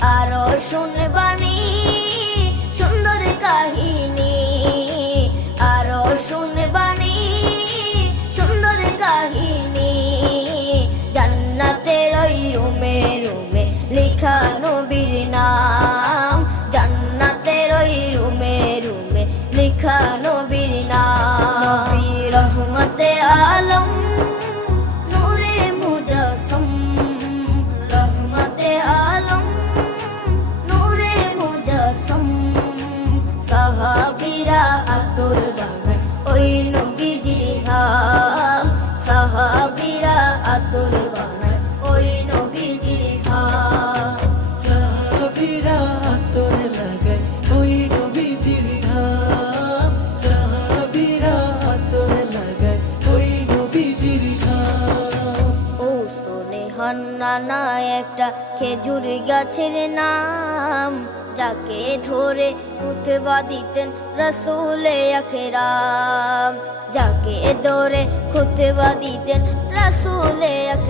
আরও শুনবানি, সুন্দর কাহিনী। আরও শুনবানি, সুন্দর কাহিনী। জান্নাতের ওই রুমে রুমে লেখা নবীর নাম। আতর ওই নবীজির ঘাম সাহাবিরা আতর বানায়। ওই নবীজির ঘাম সাহাবীরা আতর ওই নবীজির ধাম সাহাবীরা ওই নবীজির ধাম ও স্তনে হান্নানা একটা খেজুর গাছের নাম যাকে ধরে খুতবা দিতেন রসুলে আখেরাম যাকে ধরে খুতবা দিতেন রসুলে আখেরাম